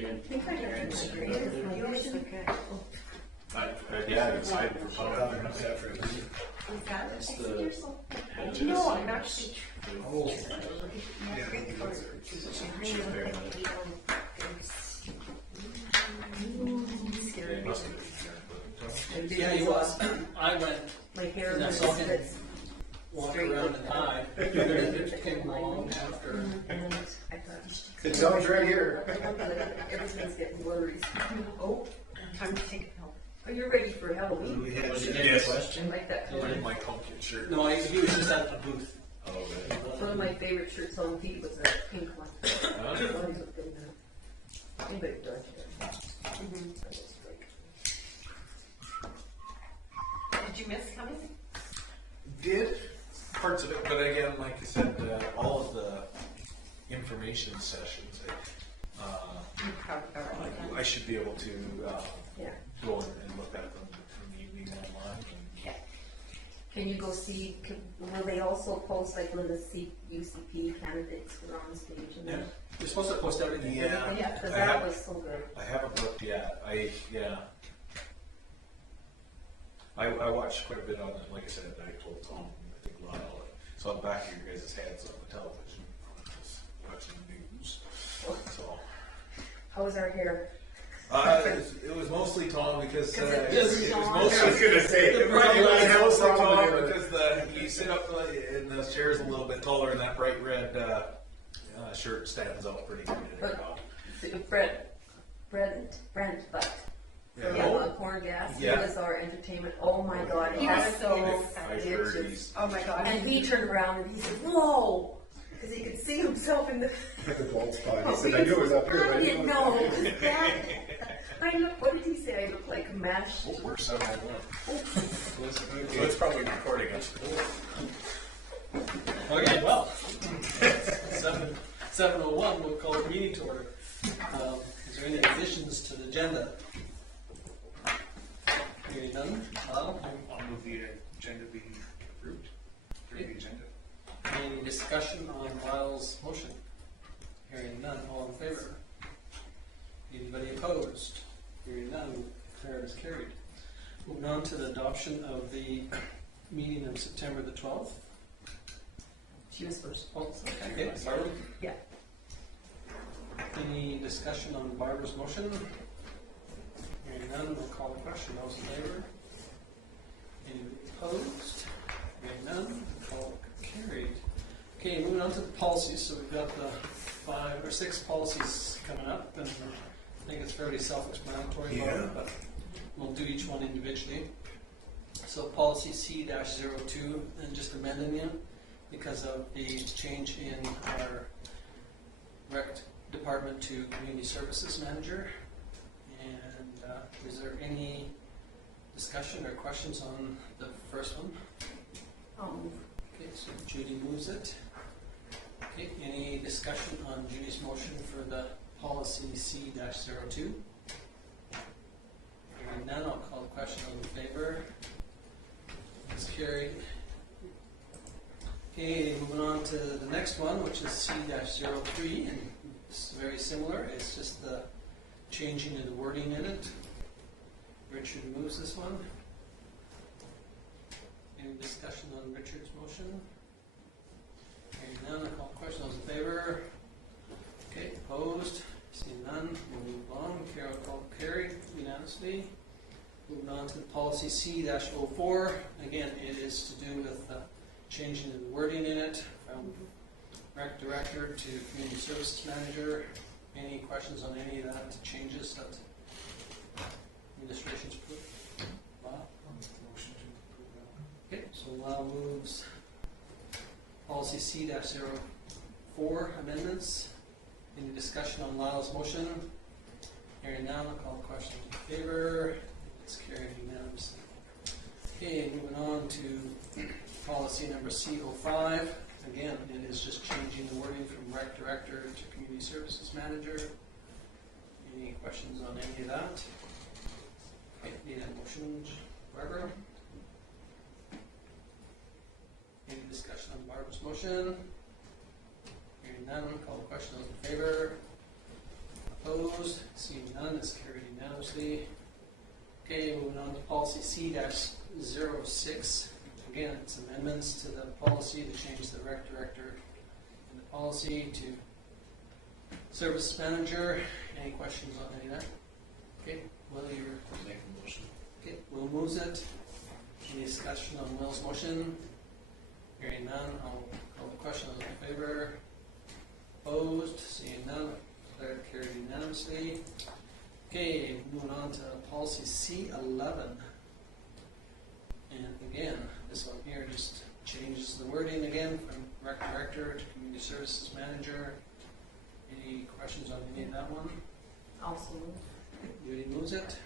Darren. I think I got Darren's- it. Yeah, it's excited for fun. Is that That's it? the No, I'm actually. Oh. It must have been. Yeah, he was. I went My hair and I was saw him that's walk straight around with and that. hide. It came along after. And I thought, It sounds right here. everything's getting blurry. Oh, time to take it home. Oh, you're ready for Halloween. Was it Yes. a question? I like that I color. like my pumpkin shirt. No, he was just at the booth. Oh, really? One of my favorite shirts on feet was a pink one. Huh? Always looked good in that. Anybody does it. Did you miss coming? Did parts of it, but again, like I said, all of the information sessions, I should be able to Yeah. go and look at them from the evening online. Okay. Can you go see, will they also post like when the UCP candidates were on stage and Yeah. then? You're supposed to post everything. Yeah. Yeah, because I that have- was so good. I haven't looked yet. I watched quite a bit on it. Like I said, I told Tom, I think Lyle, so I'm back in your guys' heads on the television, just watching the news. So How was our hair? it was mostly Tom because it it was was Tom. mostly. I was gonna say, It it was mostly was Tom Tom because you sit up and the chair's a little bit taller, and that bright red shirt stands out pretty good. But Brent, but Yeah. the corn gas, he Yeah. was our entertainment. Oh my God, He that was was so I it heard just- he's. Oh my god. And he turned around and he said, "Whoa," because he could see himself in the. The gold spot. He said, I knew it was up here. but I didn't know. it That, I look. What did he say? I look like mashed. Oh, we're 7:01. So it's probably recording us. Okay, well, 7:01, we'll call the meeting to order. Is there any additions to the agenda? Hearing none. I'll move the agenda be approved. Through the agenda. Any discussion on Lyle's motion? Hearing none, all in favor? Anybody opposed? Hearing none, declare as carried. Moving on to the adoption of the meeting of September the 12th. She was first. Oh, okay, Barbara. Yeah. Any discussion on Barbara's motion? Hearing none, we'll call the question. Those in favor? Anybody opposed? Hearing none, call carried. Okay, moving on to the policies. So we've got the 5 or 6 policies coming up, and I think it's fairly self-explanatory, Yeah. but we'll do each one individually. So policy C-02, and just amending it because of the change in our rec department to community services manager. And is there any discussion or questions on the first one? Okay, so Judy moves it. Okay, any discussion on Judy's motion for the policy C-02? Hearing none, I'll call the question. All in favor? It's carried. Okay, moving on to the next one, which is C-03, and it's very similar. It's just the changing of the wording in it. Richard moves this one. Any discussion on Richard's motion? Hearing none, I'll call the question. Those in favor? Okay, opposed? Seeing none, we'll move on. Carol called carried unanimously. Moving on to the policy C-04. Again, it is to do with changing the wording in it from rec director to community services manager. Any questions on any of that changes that administration's put? Wow. Motion to approve that. Okay, so Lyle moves policy C-04 amendments. Any discussion on Lyle's motion? Hearing none, I'll call the question in favor. It's carried unanimously. Okay, moving on to policy number C-05. Again, it is just changing the wording from rec director to community services manager. Any questions on any of that? Okay, need a motion, Barbara? Any discussion on Barbara's motion? Hearing none, call the question. Those in favor? opposed? Seeing none, it's carried unanimously. Okay, moving on to policy C-06. Again, it's amendments to the policy to change the rec director in the policy to service manager. Any questions on any of that? Okay, Will, you're Make a motion. okay. Will moves it. Any discussion on Will's motion? Hearing none, I'll call the question. Those in favor? Opposed? Seeing none, declared carried unanimously. Okay, moving on to policy C11. And again, this one here just changes the wording again from rec director to community services manager. Any questions on any of that one? Also move. Judy moves it.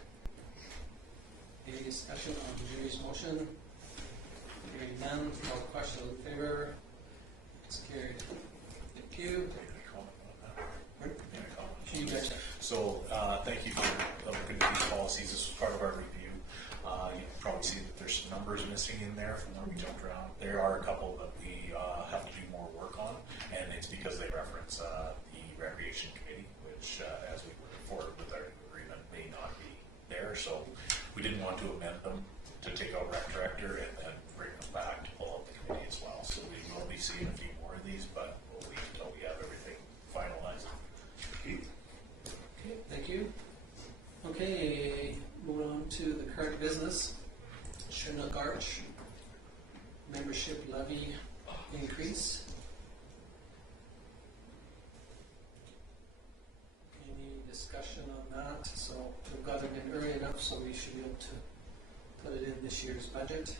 Any discussion on Judy's motion? Hearing none, all questions in favor? It's carried. Thank you. You betcha. So, thank you for looking at these policies. This was part of our review. You can probably see that there's some numbers missing in there from when we jumped around. There are a couple that we have to do more work on, and it's because they reference the Recreation Committee, which, as we move forward with our agreement, may not be there. So, we didn't want to amend them to take out Rec Director and then bring them back to pull up the committee as well. So, we will be seeing a few more of these, but we'll wait until we have everything finalized. Okay, thank you. Okay, moving on to the current business. Chinook Arch membership levy increase. Any discussion on that? So we've got it in early enough, so we should be able to put it in this year's budget.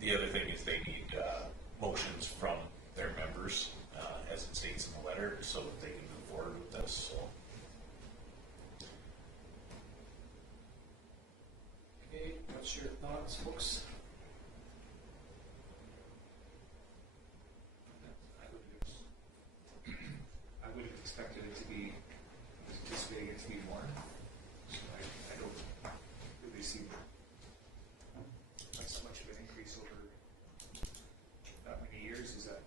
The other thing is they need motions from their members, as it states in the letter, so that they can move forward with this. So, Okay, what's your thoughts, folks? I would have expected it to be, anticipating it to be more. So I don't really see so much of an increase over that many years. Is that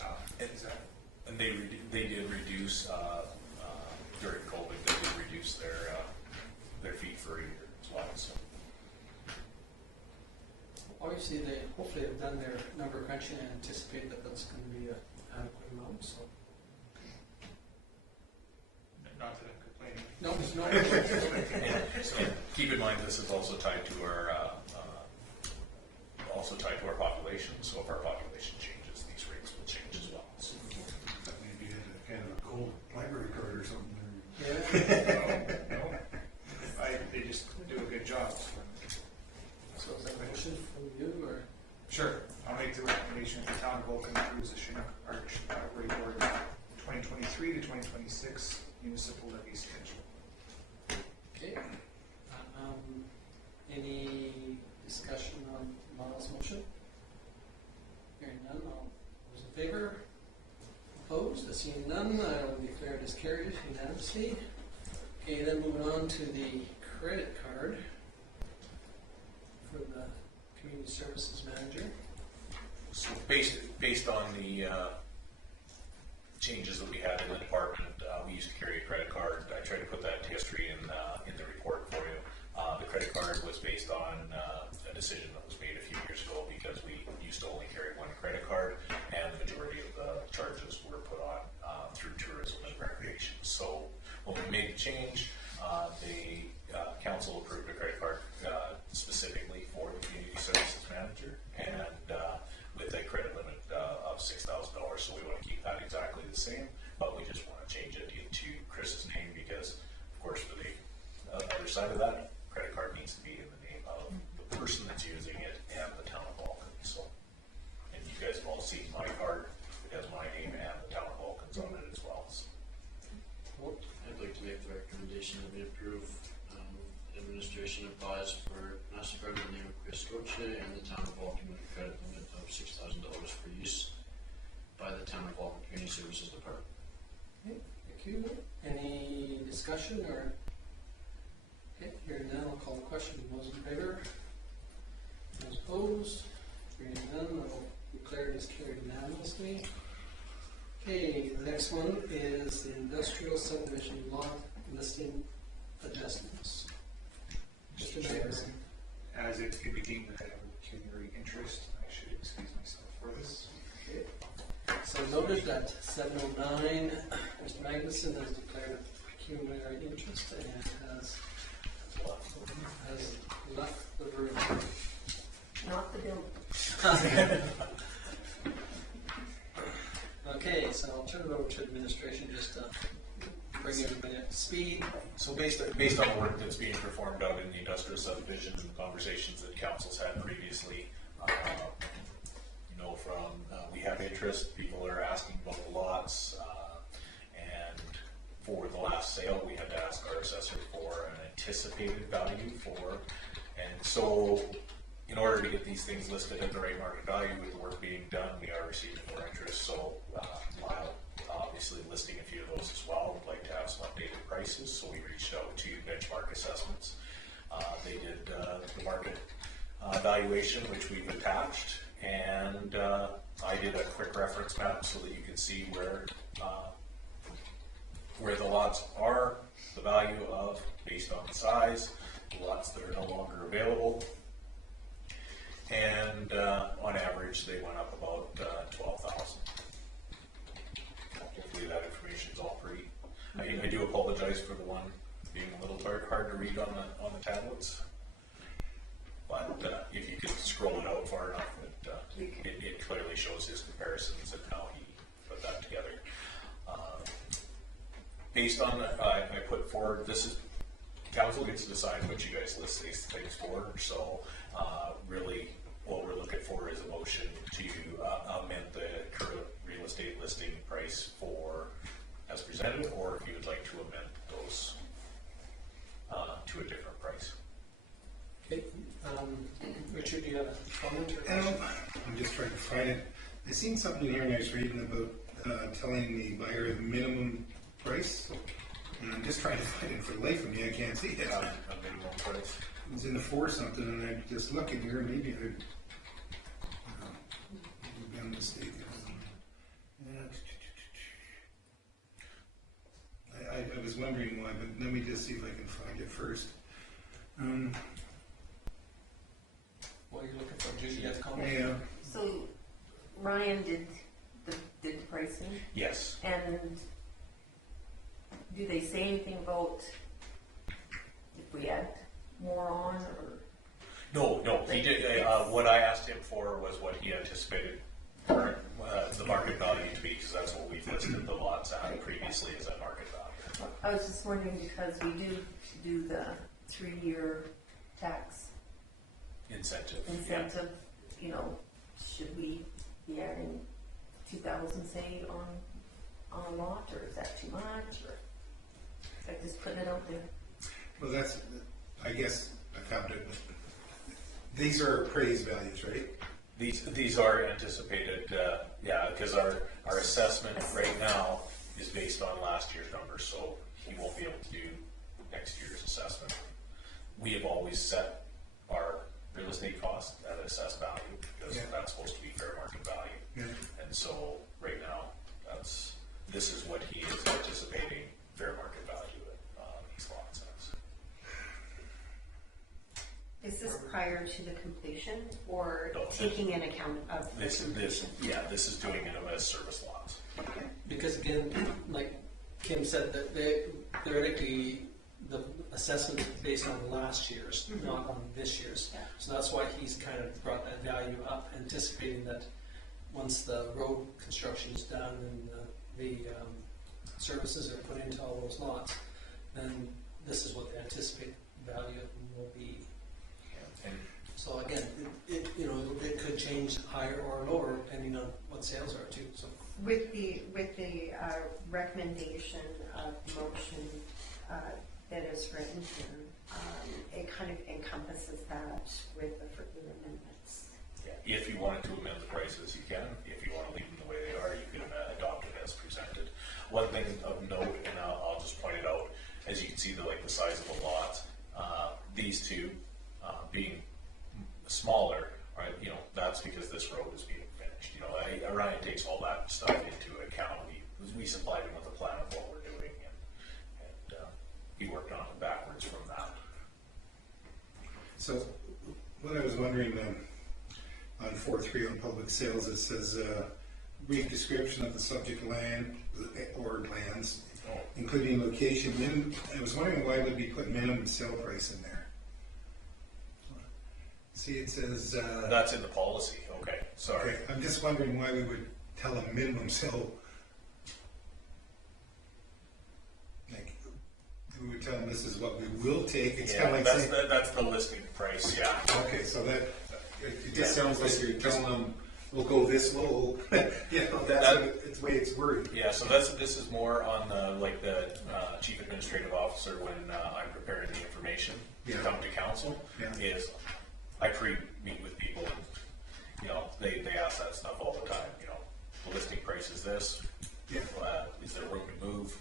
enough? and they did reduce during COVID. They did reduce their fee for a year as well. So, Obviously, they hopefully have done their number crunching and anticipate that that's going to be an adequate amount. So, Not that I'm complaining. no, it's not. and keep in mind this is also tied to our population. So if our population changes, these rates will change as well. So, Maybe had a kind of a cold library card or something. Yeah. No. They just do a good job. So is that a motion from you, or? Sure. I'll make the recommendation that the town of Vulcan approves the Chinook Arch Report 2023 to 2026 municipal levy schedule. Okay. Any discussion on Miles' motion? Hearing none, all those in favor? Opposed? Seeing none, I will declare it as carried unanimously. Okay, then moving on to the credit card for the community services manager. so based on the changes that we had in the department, we used to carry a credit card. I tried to put that history in the report for you. The credit card was based on a decision that was made a few years ago because we used to only carry one credit card, and the majority of the charges were put on through tourism and recreation. So when we made the change, the council approved a credit card specifically for the community services manager, and with a credit limit of $6,000. So we want to keep that exactly the same, but we just want to change it into Chris's name because, of course, for the other side of that, credit card needs to be in the name of the person that's using it and the town of Vulcan. So, and you guys have all seen my card. It has my name and the town of Vulcan's on it as well. So, I'd like to make the recommendation that we approve administration applies for MasterCard in the name of Chris Goche and the town of Vulcan with a credit limit of $6,000 for use by the town of Vulcan Community Services Department. Okay, thank you. Any discussion or? Okay, hearing none, I'll call the question. Those in favor? Those opposed? Hearing none, I'll declare it as carried unanimously. Okay, the next one is the industrial subdivision lot listing adjustments. Mr. Magnuson. As it could be deemed that I have a pecuniary interest, I should excuse myself for this. Okay. So noted that 709, Mr. Magnuson has declared a pecuniary interest and has left the room. Not the bill. Okay, so I'll turn it over to administration just to bring everybody up to speed. So based on the work that's being performed out in the industrial subdivision and the conversations that council's had previously, from we have interest, people are asking about the lots, and for the last sale, we had to ask our assessor for an anticipated value and so in order to get these things listed at the right market value with the work being done, we are receiving more interest. So while obviously listing a few of those as well, we'd like to have some updated prices. So we reached out to Benchmark Assessments. They did the market valuation, which we've attached, and I did a quick reference map so that you can see where the lots are, the value of based on the size, the lots that are no longer available. And on average, they went up about 12,000. Hopefully that information is all pretty. I do apologize for the one being a little hard to read on the tablets, but if you could scroll it out far enough, it clearly shows his comparisons and how he put that together. Based on I put forward, this is council gets to decide what you guys list these things for. So really, what we're looking for is a motion to amend the current real estate listing price for as presented, or if you would like to amend those to a different price. Okay, Richard, do you have a comment or I'm just trying to find it. I seen something here and I was reading about telling the buyer the minimum price, and I'm just trying to find it for the life of me. I can't see it. A minimum price. It was in the 4 something, and I'm just looking here. Maybe I've been mistaken. I was wondering why, but let me just see if I can find it first. what you're looking for? Judy, you have a comment? Yeah. So Ryan did the pricing, Yes. and do they say anything about if we add more on, or? No, he did. What I asked him for was what he anticipated the market value to be, because that's what we've listed the lots at previously as that market value. I was just wondering because we do the 3-year tax Incentive. you know, should we be adding 2,000 say on a lot, or is that too much, or like just putting it out there? Well, that's, I guess, I found it. These are appraised values, right? These are anticipated, because our assessment right now is based on last year's numbers, so he won't be able to do next year's assessment. We have always set our real estate cost at assessed value, because that's supposed to be fair market value. Yeah. And so right now, this is what he is anticipating fair market value at these lots as. Is this prior to the completion or No, taking in account of the This completion? is doing it as service lots. Because again, like Kim said, that theoretically the assessment is based on last year's, not on this year's. Yeah. So that's why he's kind of brought that value up, anticipating that once the road construction is done and the services are put into all those lots, then this is what the anticipated value will be. And So again, it could change higher or lower depending on what sales are too. So With the recommendation of motion that is written here, it kind of encompasses that with the further amendments. if you wanted to amend the prices, you can. If you want to leave them the way they are, you can adopt it as presented. One thing of note, and I'll just point it out, as you can see, the size of the lot, these two being smaller, right? That's because this road is being finished. Orion takes all that stuff into account. We plan of what we're doing, and he worked on it backwards from that. So, what I was wondering, on 4.3 on public sales, it says, brief description of the subject land or lands, including location. I was wondering why would we put minimum sale price in there? See, it says. That's in the policy. Okay, sorry. Okay, I'm just wondering why we would tell a minimum sale. Like, we would tell them this is what we will take. It's kind of like saying, that's the listing price. Yeah. okay, so that it just sounds like you're telling them we'll go this low. You know, it's the way it's worded. Yeah, so this is more on the chief administrative officer when I'm preparing the information to come to council. Yeah. Is I pre-meet with people, and you know they ask that stuff all the time. You know, the listing price is this. Yeah. Is there room to move?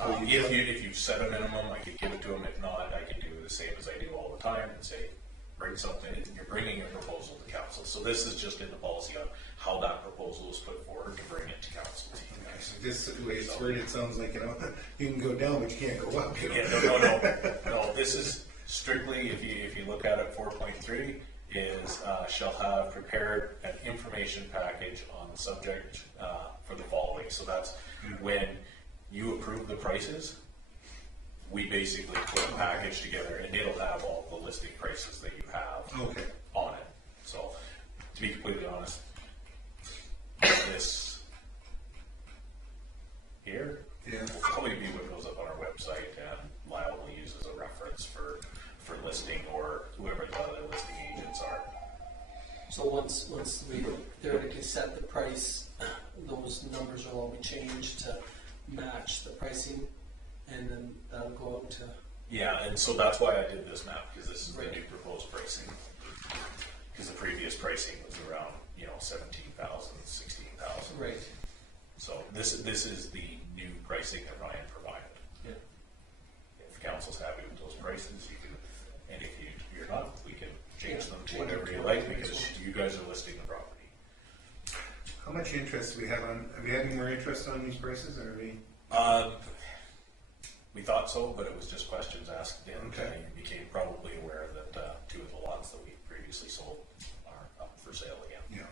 Oh, If you set a minimum, I could give it to them. If not, I could do the same as I do all the time and say, bring something. You're bringing a proposal to council. So this is just in the policy on how that proposal is put forward to bring it to council. Okay, so this the way it's worded, it sounds like, you know, you can go down, but you can't go up. You know? Yeah, no. This is strictly, if you look at it, 4.3 is shall have prepared an information package on the subject for the following. So that's when you approve the prices, we basically put a package together, and it'll have all the listing prices that you have on it. So, to be completely honest, this here will probably be what goes up on our website and Lyle will use as a reference for listing or whoever the other listing agents are. So once we theoretically set the price, those numbers will all be changed to match the pricing, and then that'll go out to. Yeah, and so that's why I did this map, because this is the new proposed pricing. Because the previous pricing was around 17,000, 16,000. Right. So this is the new pricing that Ryan provided. Yeah. If council's happy with those prices, you can, and if you're not, we can change them to whatever you like, because you guys are listing the property. How much interest do we have on? Have we had any more interest on these prices, or are we? We thought so, but it was just questions asked, and Okay. you became probably aware that 2 of the lots that we previously sold are up for sale again.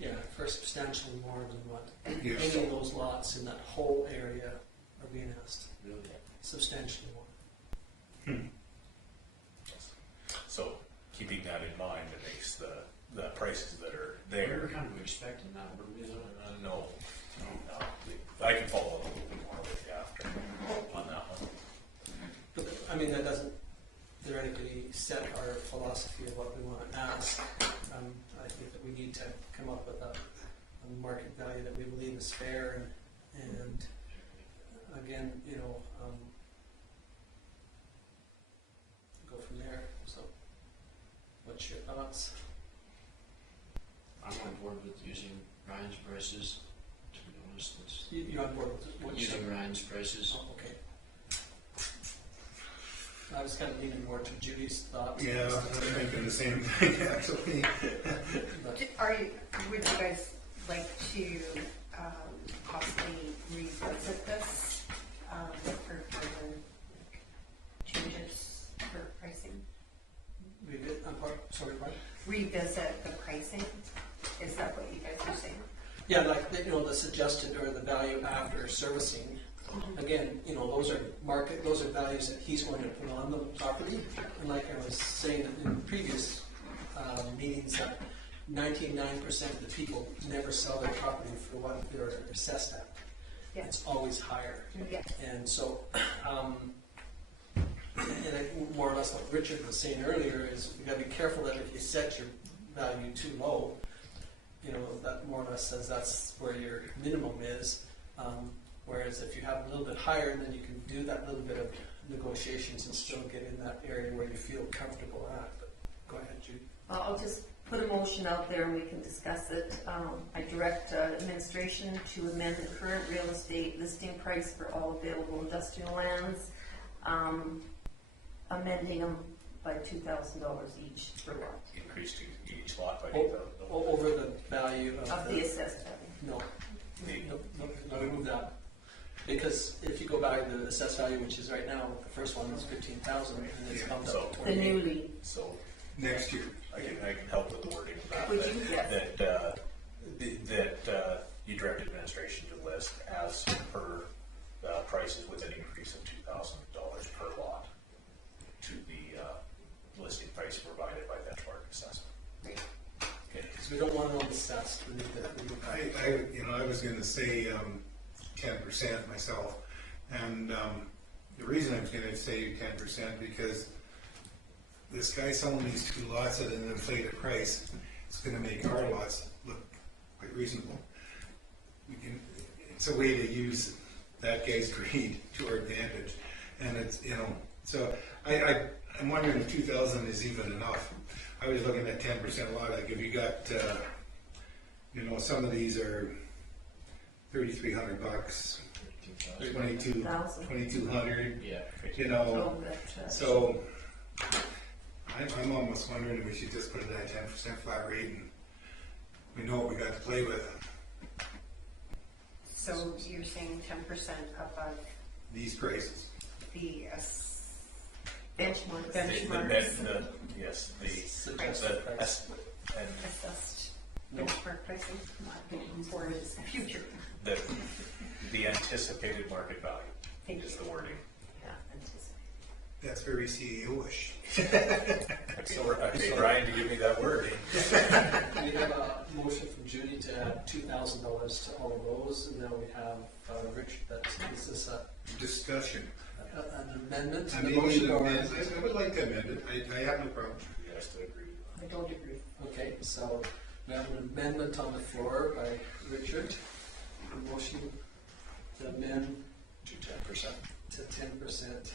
Yeah, for substantially more than what Yeah. any of those lots in that whole area are being asked. Really? Substantially more. So keeping that in mind, it makes the prices that are We there. were kind of expecting that, were we? No. I can follow up a little bit more with you after on that one. But I mean, that doesn't theoretically set our philosophy of what we want to ask. I think that we need to come up with a market value that we believe is fair, and again, go from there. So, what's your thoughts? I'm on board with using Ryan's prices, to be honest. You're on board with what you Using Ryan's prices. Oh, okay. I was kind of leaning more to Judy's thought. Yeah, I'm thinking the same thing actually. But Would you guys like to possibly revisit this for further changes for pricing? Revisit the pricing? Is that what you guys are saying? Yeah, like the suggested or the value after servicing. Again, those are values that he's going to put on the property. And like I was saying in previous meetings, that 99% of the people never sell their property for what they're assessed at. Yeah. It's always higher. Yeah. And so, more or less what Richard was saying earlier is you got to be careful that if you set your value too low, that more or less says that's where your minimum is. Whereas if you have a little bit higher, then you can do that little bit of negotiations and still get in that area where you feel comfortable at. But go ahead, Judy. I'll just put a motion out there and we can discuss it. I direct administration to amend the current real estate listing price for all available industrial lands, amending them by $2,000 each per lot. Increase to each lot by 8,000. Over the value Of the assessed value. No, remove that. Because if you go by the assessed value, which is right now, the first one is 15,000, and it's bumped So- up to The 28. newly, So Next year. I can help with the wording of that. Would you? That you direct administration to list as per prices with an increase of $2,000 per lot to the listing price provided by benchmark assessment. Okay. Because we don't want it on the assessed, we need that. I was gonna say, 10% myself, and, the reason I was gonna say 10% because this guy selling these two lots at an inflated price, it's gonna make our lots look quite reasonable. It's a way to use that guy's greed to our advantage, and it's, so I'm wondering if 2,000 is even enough. I was looking at 10% lot, like if you got, some of these are $3,300, 2,200, Yeah. oh, that, so I'm almost wondering if we should just put it at 10% flat rate and we know what we got to play with. So you're saying 10% above These prices. the benchmarks. benchmarks, Yes, Suggested price. and assessed No. benchmark pricing for future. the anticipated market value Thank is you. the wording. Yeah, anticipate. That's very CEO-ish. Okay, Brian, to give me that wording. We have a motion from Judy to add $2,000 to all of those, and now we have Richard, is this Discussion. an amendment I to the mean, motion? Or? I would like to amend it. I have no problem. You guys to agree? I don't agree. Okay, so we have an amendment on the floor by Richard. A motion to amend To 10%. to 10%.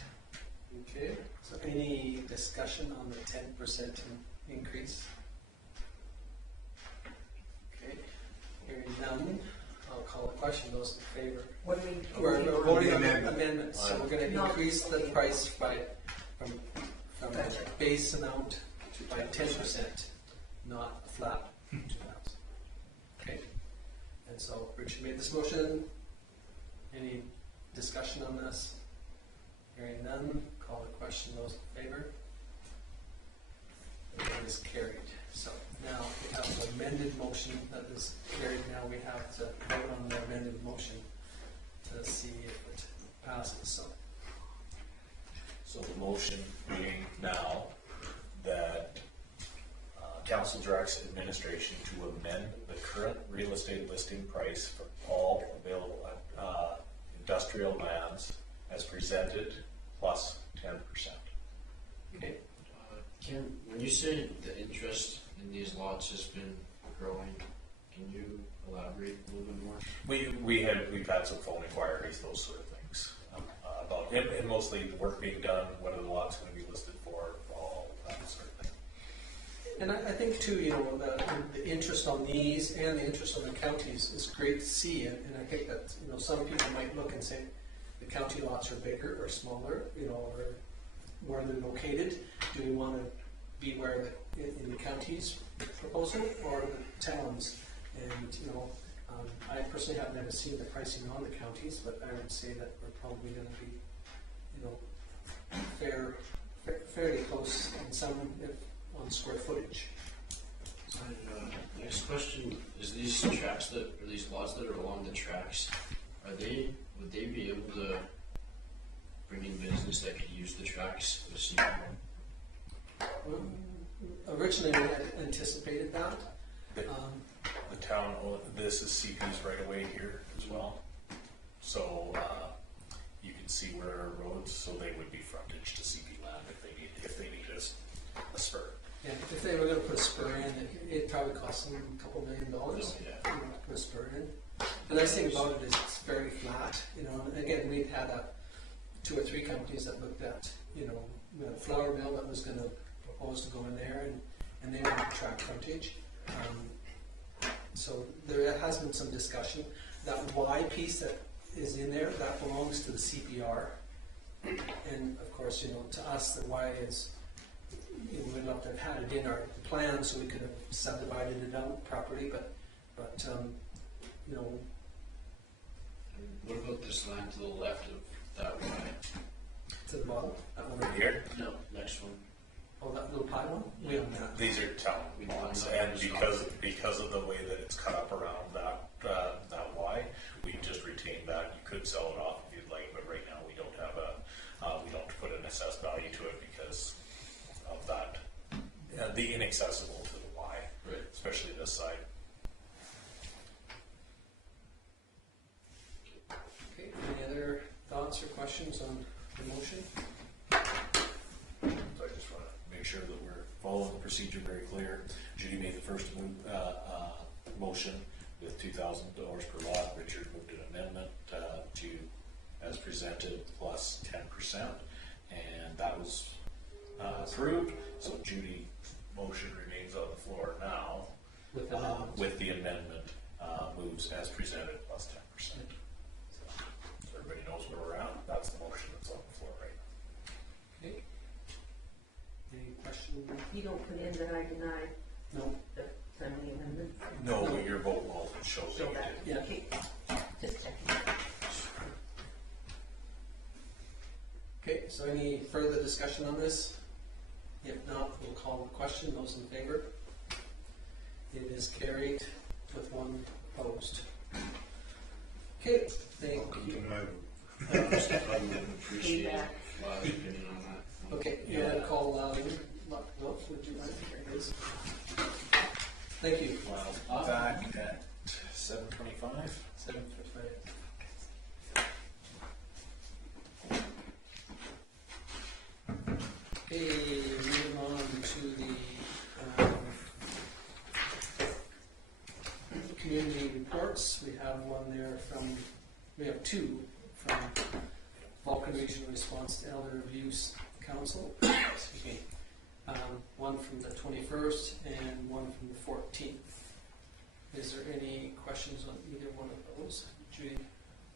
Okay, so any discussion on the 10% increase? Okay, hearing none, I'll call a question. Those in favor? What do we? We're voting on the Amendment. amendment, so we're gonna Not- increase the price from a base amount by 10%, not a flat 2,000. Okay, and so Richard made this motion. Any discussion on this? Hearing none, call the question. Those in favor? It is carried. So now we have an amended motion that is carried. Now we have to vote on the amended motion to see if it passes. So the motion being now that council directs administration to amend the current real estate listing price for all available industrial lands as presented plus 10%. Okay. Kim, when you say the interest in these lots has been growing, can you elaborate a little bit more? We've had some phone inquiries, those sort of things, about, and mostly the work being done, what are the lots going to be listed for, all that sort of thing. And I think too, the interest on these and the interest on the counties is great to see, and I think that, some people might look and say, the county lots are bigger or smaller, or where they're located. Do we want to be where in the county's proposal or the towns? And, I personally have never seen the pricing on the counties, but I would say that we're probably going to be, fairly close on some, on square footage. Next question is these tracks or these lots that are along the tracks, would they be able to bring in business that could use the tracks with CPO? Originally, we had anticipated that. The town, this is CP's right away here as well. So you can see where our roads, so they would be frontage to CP land if they need a spur. Yeah, if they were going to put a spur in, it'd probably cost them $2 million Oh, yeah. to put a spur in. The nice thing about it is it's very flat, and again, we've had 2 or 3 companies that looked at, we had a flour mill that was going to propose to go in there, and they wanted track frontage. So there has been some discussion. That Y piece that is in there, that belongs to the CPR. And of course, to us, the Y is, we'd love to have had it in our plan so we could have subdivided it out properly, but And what about this land line to the left of that Y. To the bottom, that one Right right here, No, next one. Oh, that little pie one? We have that. these are town lots, and because of the way that it's cut up around that Y, we just retained that. You could sell it off if you'd like, but right now we don't have we don't put an assessed value to it because of that, the inaccessible to the Y, Right. especially this side. Okay, any other thoughts or questions on the motion? So I just want to make sure that we're following the procedure very clear. Judy made the first motion with $2,000 per lot. Richard moved an amendment to as presented plus 10%, and that was approved. So Judy's motion remains on the floor now With the amendment. with the amendment moves as presented plus 10%. So everybody knows where we're at. That's the motion that's on the floor right now. Okay. Any questions? You don't put in that I deny No. the friendly amendment? No, but your vote will show that So you that, did. Yeah. okay, just checking. Okay, so any further discussion on this? If not, we'll call the question. Those in favor? It is carried with one opposed. Okay, thank Welcome you. to my I would appreciate Feedback. Lyle opinion on that. Okay, you want to call Loudon? No, would you like? There it is. Thank you. Wow. Back at 7:25. 7:55. Okay, moving on to the community reports. We have one there we have two from Vulcan Regional Response to Elder Abuse Council. Excuse me. One from the 21st and one from the 14th. Is there any questions on either one of those? Judy,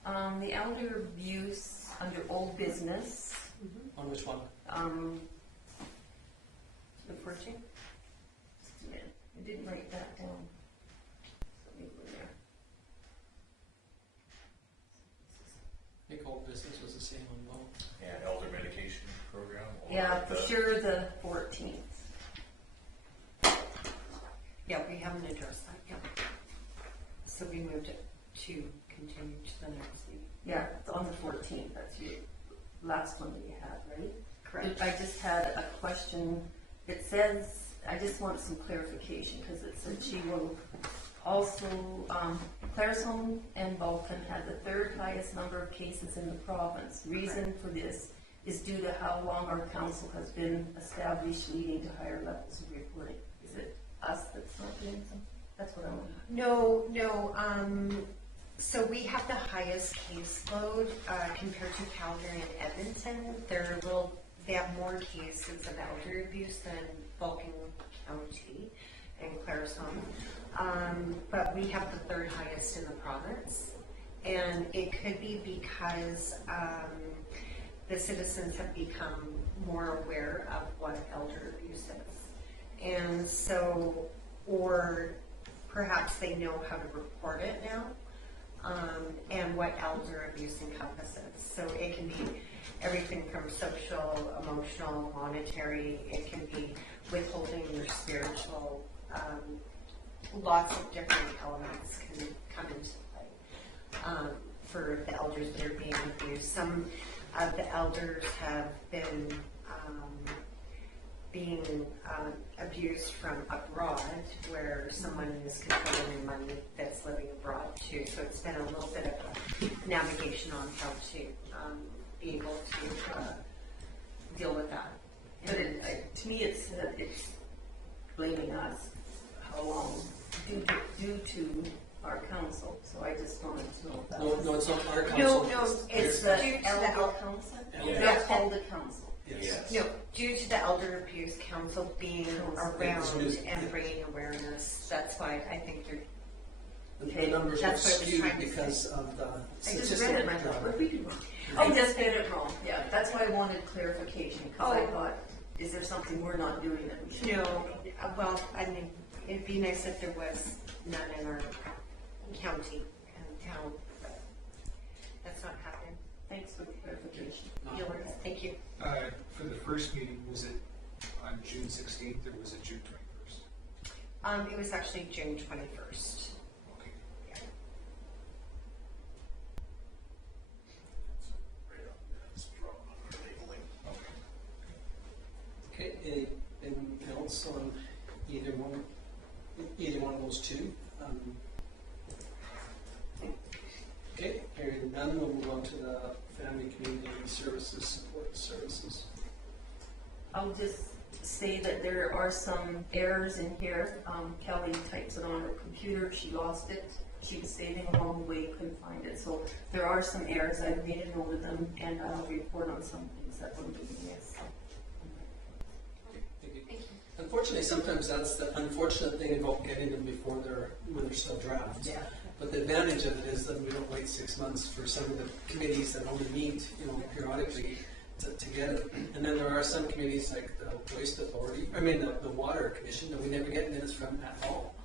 The elder abuse under old business, on which one? the purging? Just a minute, I didn't write that down. Let me go there. I think old business was the same on both. And elder medication program. or Yeah, for the- sure the 14th. Yeah, we haven't addressed that yet. So we moved it to continue to the next meeting. Yeah, it's on the 14th, that's your last one that you had, right? Correct. I just had a question. It says, I just want some clarification, because it said she will also, Claire's Home and Vulcan had the third highest number of cases in the province. Reason for this is due to how long our council has been established, leading to higher levels of reporting. Is it us that's not doing something? That's what I want. No, so we have the highest caseload compared to Calgary and Edmonton. They have more cases of elder abuse than Vulcan County and Claire's Home. But we have the third highest in the province. And it could be because the citizens have become more aware of what elder abuse is. And so, or perhaps they know how to report it now, and what elder abuse encompasses. So it can be everything from social, emotional, monetary, it can be withholding your spiritual, lots of different elements can come into play for the elders that are being abused. Some of the elders have been being abused from abroad, where someone is controlling money that's living abroad too. So it's been a little bit of a navigation on how to be able to deal with that. But to me, it's blaming us, how long, due to our council, so I just wanted to know if that was. No, it's not our No, council. It's due the to the elder council? Yeah. That's called the council. Yes. No, due to the Elder Abuse Council being around and bringing awareness, that's why I think they're. The numbers are That's what I was skewed trying to because say. of the I just statistical read it, and I thought, what did we do wrong? I just did it wrong, yeah, that's why I wanted clarification, because I Oh. thought, is there something we're not doing that we should? No, well, I mean, it'd be nice if there was none in our county and town, but that's not happening. first meeting, was it on June 16th or was it June 21st? It was actually June 21st. Okay. Right on, that's drawn on our labeling. Okay, anything else on either one of those two? Okay, hearing none, we'll move on to the Family Community Services Support Services. I'll just say that there are some errors in here. Kelly types it on her computer, she lost it. She was saving along the way, couldn't find it. So there are some errors, I've made a note of them, and I'll report on some things that were doing this. Thank you. Unfortunately, sometimes that's the unfortunate thing about getting them before when they're still drafts. Yeah. But the advantage of it is that we don't wait 6 months for some of the committees that only meet, periodically to get it. And then there are some committees like the Waste Authority, the Water Commission, that we never get minutes from at all,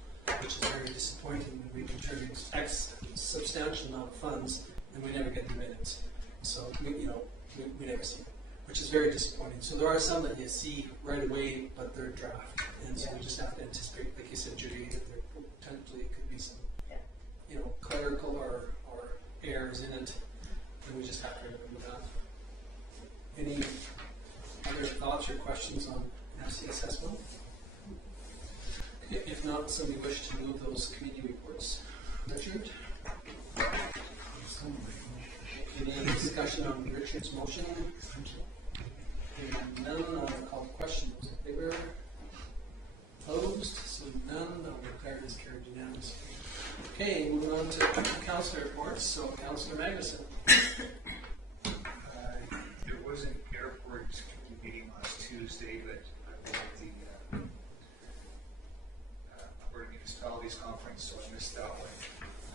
which is very disappointing when we contribute substantial amount of funds and we never get the minutes. So we never see it, which is very disappointing. So there are some that you see right away, but they're draft, and so we just have to anticipate, like you said, Judy, that there potentially could be some, clerical or errors in it, and we just have to remember that. Any other thoughts or questions on FCSS 1? If not, somebody wish to move those committee reports. Richard? Any discussion on Richard's motion? Hearing none, I'll call the question. Those in favor? Opposed? Seeing none, I'll declare this carried unanimously. Okay, moving on to Councillor Reports. So, Councillor Magnuson. There was an airport committee meeting last Tuesday, but I was at the Alberta Municipalities Conference, so I missed that one.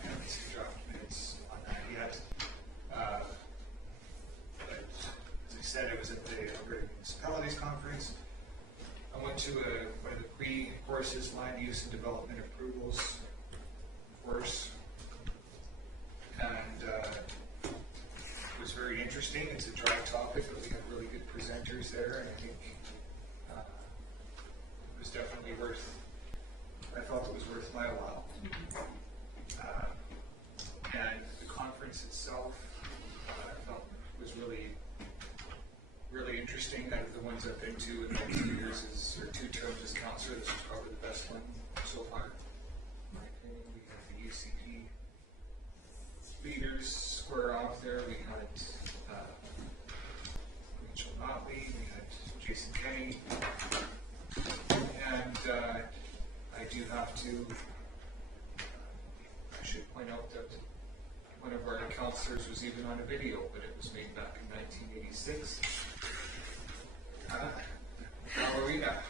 I haven't seen draft minutes on that yet. But as I said, I was at the Alberta Municipalities Conference. I went to one of the pre-courses, Land Use and Development Approvals course, and it was very interesting. It's a dry topic, but we have really good presenters there, and I think it was definitely I thought it was worth my while. And the conference itself, I felt was really interesting. Out of the ones I've been to in the 2 years or 2 terms as councillor, this was probably the best one so far. We had the UCP leaders square off there. We had Rachel Notley, we had Jason Kenny, and I do have to, I should point out that one of our councillors was even on a video, but it was made back in 1986. How are we now?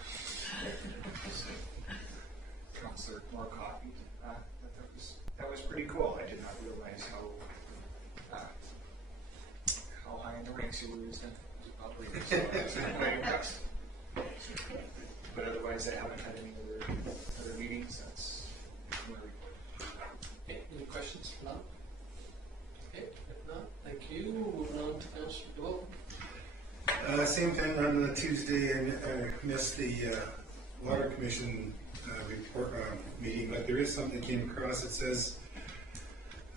Councillor more Coffey. That was pretty cool. I did not realize how high in the ranks you were as a operator. So I was quite impressed. But otherwise, I haven't had any other meetings. That's my report. Okay, any questions for that? Okay, if not, thank you. Moving on to Councillor DeBolt. Same thing on the Tuesday, I missed the Water Commission report meeting, but there is something that came across. It says,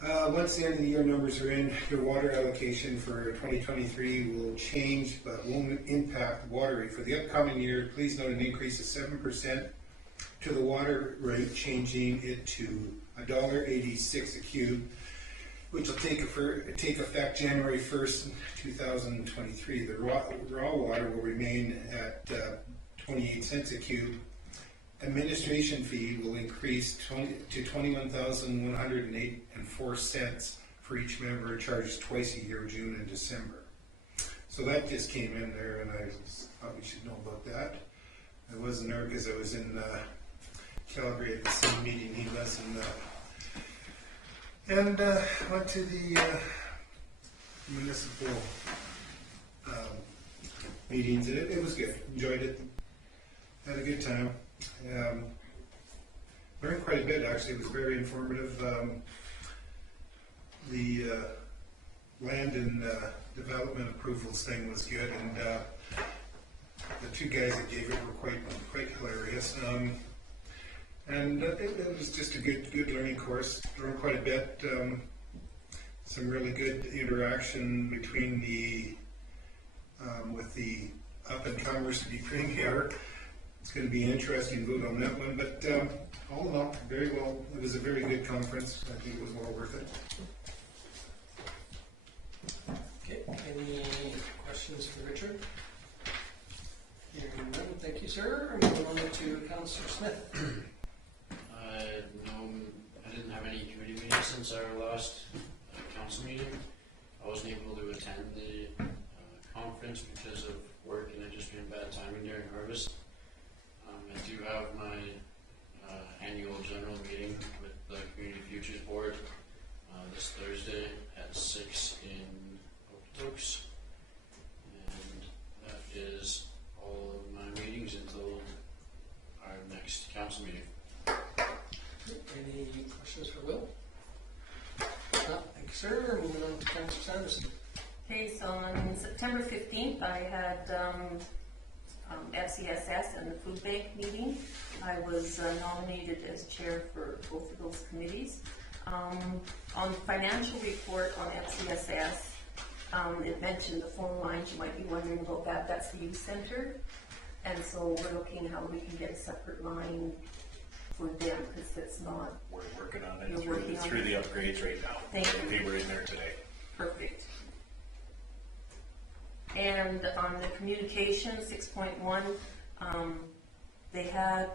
once the end of the year numbers are in, your water allocation for 2023 will change, but won't impact water rate. For the upcoming year, please note an increase of 7% to the water rate, changing it to $1.86 a cube, which will take effect January 1st, 2023. The raw water will remain at 28 cents a cube. Administration fee will increase to $21,108.04 for each member, charged twice a year, June and December. So that just came in there, and I thought we should know about that. I wasn't there because I was in Calgary at the same meeting he was in. And went to the municipal meetings, and it was good. Enjoyed it. Had a good time. Learned quite a bit, actually. It was very informative. The land and development approvals thing was good, and the two guys that gave it were quite hilarious. And it was just a good learning course. Learned quite a bit. Some really good interaction between the with the up-and-comers to be premier. It's going to be an interesting vote on that one, but all in all, very well. It was a very good conference. I think it was well worth it. Okay, any questions for Richard? Hearing none, thank you, sir. Moving on to Councillor Smith. No, I didn't have any committee meetings since our last council meeting. I wasn't able to attend the conference because of work, and it just been bad timing during harvest. I do have my annual general meeting with the Community Futures Board this Thursday at 6 in Okotoks, and that is all of my meetings until our next council meeting. Any questions for Will? No, thank you, sir. Moving on to Councillor Sanderson. Okay, so on September 15th, I had FCSS and the food bank meeting. I was nominated as chair for both of those committees. On the financial report on FCSS, it mentioned the phone lines. You might be wondering about that. That's the youth center. And so we're looking how we can get a separate line for them, because it's not. We're working on it You're working through on the upgrades right now. Thank you. They were in there today. Perfect. And on the communication 6.1, they have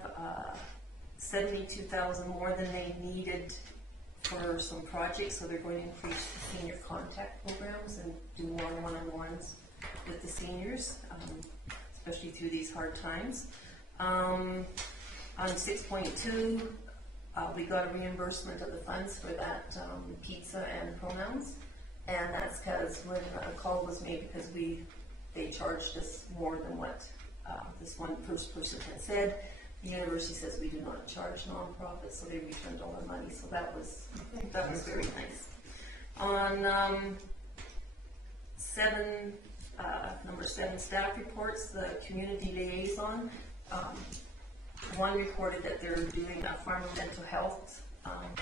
72,000 more than they needed for some projects, so they're going to increase the senior contact programs and do more one-on-ones with the seniors, especially through these hard times. On 6.2, we got a reimbursement of the funds for that pizza and pronouns, and that's because when a call was made, because they charged us more than what this one first person had said. The university says we do not charge nonprofits, so they returned all our money. So that was very nice. On number 7, staff reports, the community liaison. One reported that they're doing a farmer mental health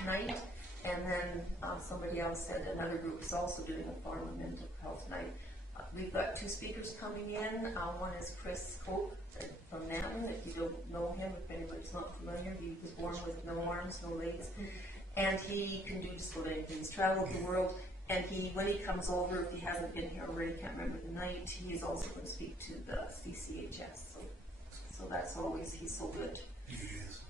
night, and then somebody else said another group is also doing a farmer mental health night. We've got 2 speakers coming in. One is Chris Cope from Nanton. If you don't know him, if anybody's not familiar, he was born with no arms, no legs, and he can do just about anything. He's traveled the world, and when he comes over, if he hasn't been here already, can't remember the night, he is also going to speak to the CCHS. So that's always, he's so good. Yes.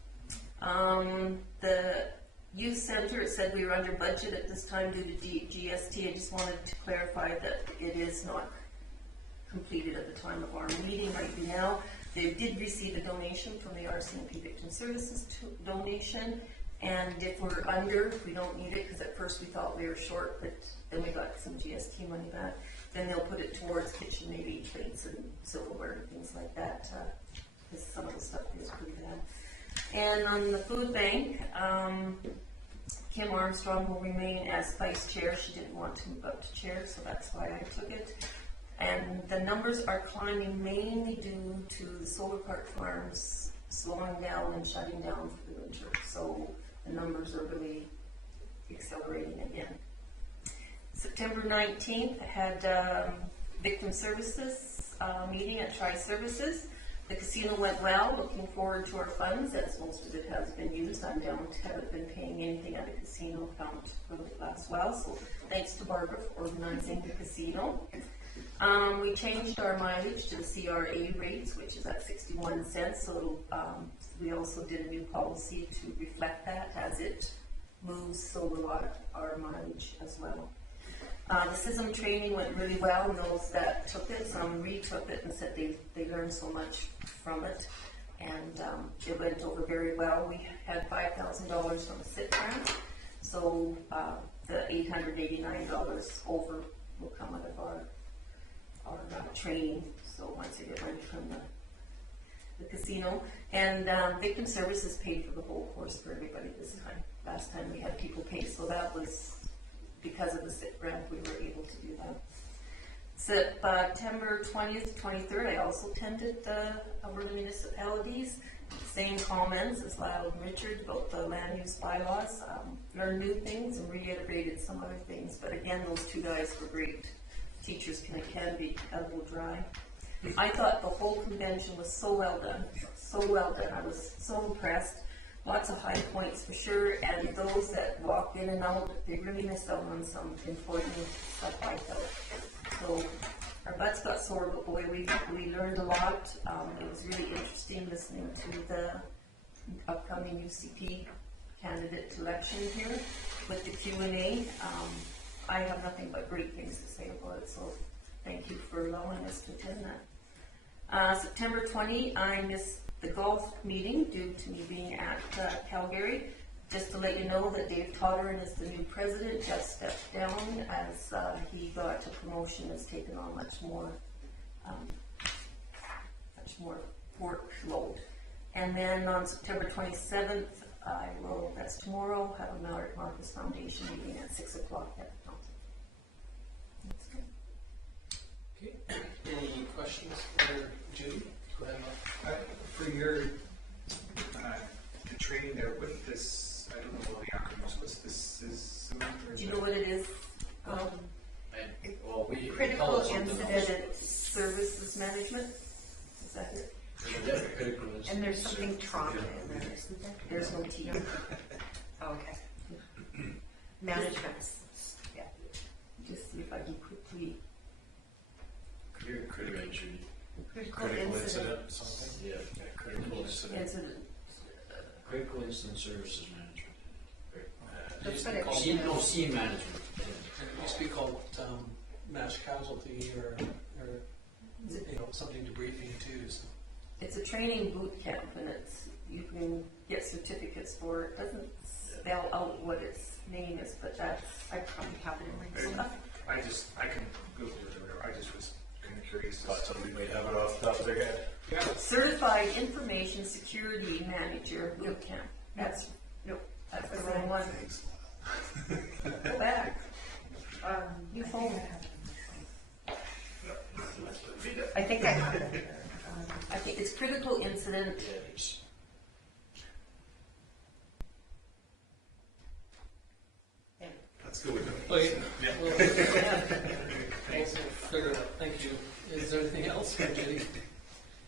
The youth center, it said we were under budget at this time due to GST. I just wanted to clarify that it is not completed at the time of our meeting right now. They did receive a donation from the RCMP Victim Services donation, and if we're under, we don't need it, because at first we thought we were short, but then we got some GST money back. Then they'll put it towards kitchen, maybe plates and silverware and things like that, because some of the stuff is pretty bad. And on the food bank, Kim Armstrong will remain as vice chair. She didn't want to move up to chair, so that's why I took it. And the numbers are climbing mainly due to the solar park farms slowing down and shutting down for the winter. So the numbers are really accelerating again. September 19th, I had Victim Services meeting at Tri-Services. The casino went well, looking forward to our funds, as most of it has been used. I haven't been paying anything at the casino account for the last while, so thanks to Barbara for organizing the casino. We changed our mileage to the CRA rates, which is at 61 cents, so we also did a new policy to reflect that as it moves, so will our mileage as well. The CISM training went really well, and those that took it, some retook it and said they learned so much from it, and it went over very well. We had $5,000 from a SIP grant, so the $889 over will come out of our training, so once you get money from the casino. And Victim Services paid for the whole course for everybody this time. Last time we had people pay, so that was because of the SIP grant, we were able to do that. September 20th, 23rd, I also attended the Alberta Municipalities. Same comments as Lyle and Richard about the land use bylaws. Learned new things and reiterated some other things. But again, those two guys were great. Teachers can be a little dry. I thought the whole convention was so well done. So well done. I was so impressed. Lots of high points for sure. And those that walked in and out, they really missed out on some important stuff, I felt. So our butts got sore, but boy, we learned a lot. It was really interesting listening to the upcoming UCP candidate election here with the Q&A. I have nothing but great things to say about it, so thank you for allowing us to attend that. September 20, I missed the golf meeting due to me being at Calgary. Just to let you know that Dave Todderan is the new president, just stepped down as he got a promotion, has taken on much more workload. And then on September 27th, I will, that's tomorrow, have a Mallard Marcus Foundation meeting at 6 o'clock at the council. That's good. Okay, any questions for Judy? Go ahead, Mark. For your the training there with this, I don't know what the acronyms was. This is. Do you know what it is? Well, we Critical call it something incident. else. Services management? Is that it? Yeah, critical incident. And there's something trauma in there, isn't there? There's no T. Oh, okay. Management. Yeah. Just see if I can quickly. Critical injury. Critical incident. something? Yeah, critical incident. Incident. Critical incident services management. That's what it Called- is. Scene management. It used to be called mass casualty or something debriefing too. So. It's a training boot camp, and you can get certificates for it. It doesn't spell out what its name is, but I probably have it in my stuff. I can Google it or whatever. I just was kind of curious. Thought somebody might have it off the top of their head. Yeah. Certified Information Security Manager boot camp. That's the wrong one. Thanks. Go back. New phone. I think I have it. I think it's critical incident. Yeah, it's Let's go with it. Okay. We'll figure it out. Thank you. Is there anything else for Judy?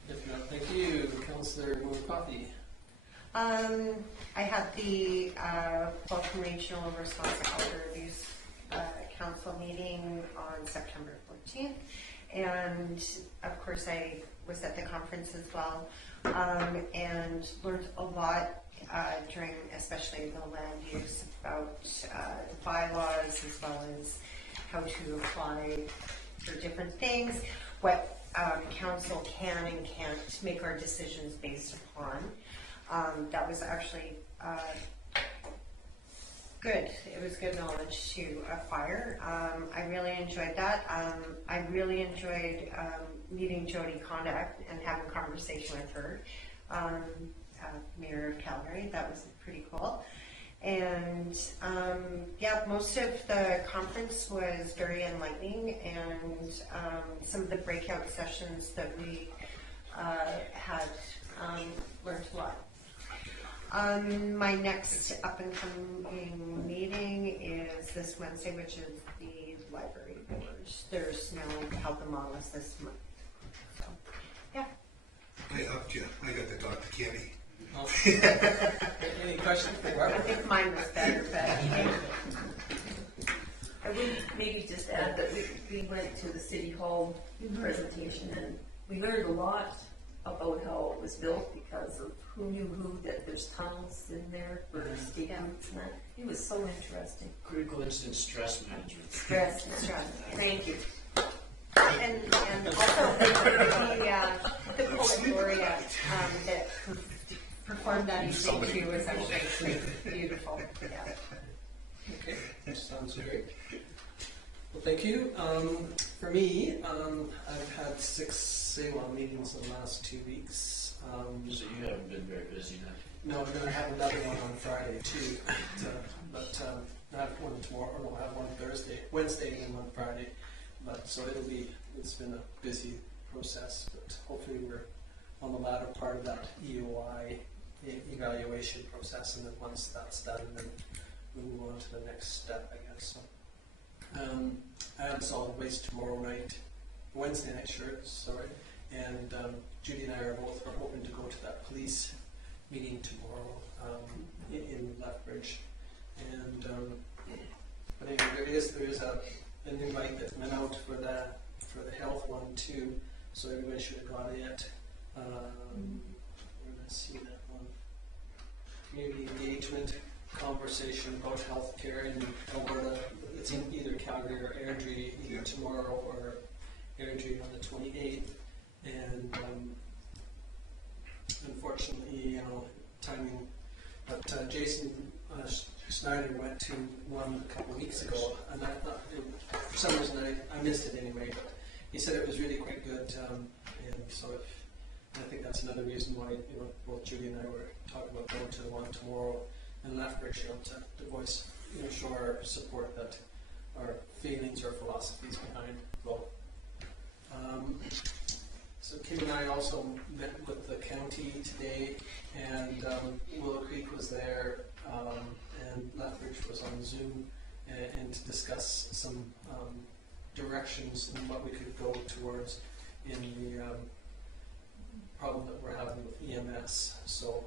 If not, thank you. Councillor Coffey. I had the Vulcan Regional Responsible Elder Abuse Council meeting on September 14th, and of course I was at the conference as well, and learned a lot during especially the land use about the bylaws as well as how to apply for different things, what council can and can't make our decisions based upon. That was actually good. It was good knowledge to acquire. I really enjoyed that. I really enjoyed meeting Jody Condack and having a conversation with her, Mayor of Calgary. That was pretty cool. And yeah, most of the conference was very enlightening, and some of the breakout sessions that we had learned a lot. My next up and coming meeting is this Wednesday, which is the library board. There's no Help Them All this month. So, yeah. I upped you. I got to talk to Kenny. Any questions for I Barbara? think mine was better, but I would maybe just add that we went to the City Hall presentation, and we learned a lot about how it was built because of who knew who, that there's tunnels in there for state routes and that. It was so interesting. critical incident stress management. Stress. Thank you. and also the poet laureate that performed that evening too was actually beautiful. Yeah. Okay, that sounds great. Well, thank you. For me, I've had 6 CAO meetings in the last 2 weeks. So you haven't been very busy now. No, we're going to have another one on Friday too. But I have one tomorrow. No, I have one Wednesday and one Friday. But so it's been a busy process, but hopefully we're on the latter part of that EOI evaluation process, and then once that's done, then we move on to the next step, I guess. So, I have solid waste tomorrow night, Wednesday night, sorry, and Judy and I are hoping to go to that police meeting tomorrow in Lethbridge, and but anyway, there is an invite that went out for the health one too, so everybody should have got it. We're gonna see that one. Community engagement conversation about healthcare in Alberta. It's in either Calgary or Airdrie, either tomorrow or Airdrie on the 28th. And unfortunately, timing. But Jason Snyder went to one a couple of weeks ago, and I thought, for some reason, I missed it anyway. But he said it was really quite good, and so I think that's another reason why both Judy and I were talking about going to the one tomorrow in Lethbridge, to voice, show our support, that our feelings or philosophies behind both. So Kim and I also met with the county today, and Willow Creek was there, and Lethbridge was on Zoom, and to discuss some directions and what we could go towards in the problem that we're having with EMS. So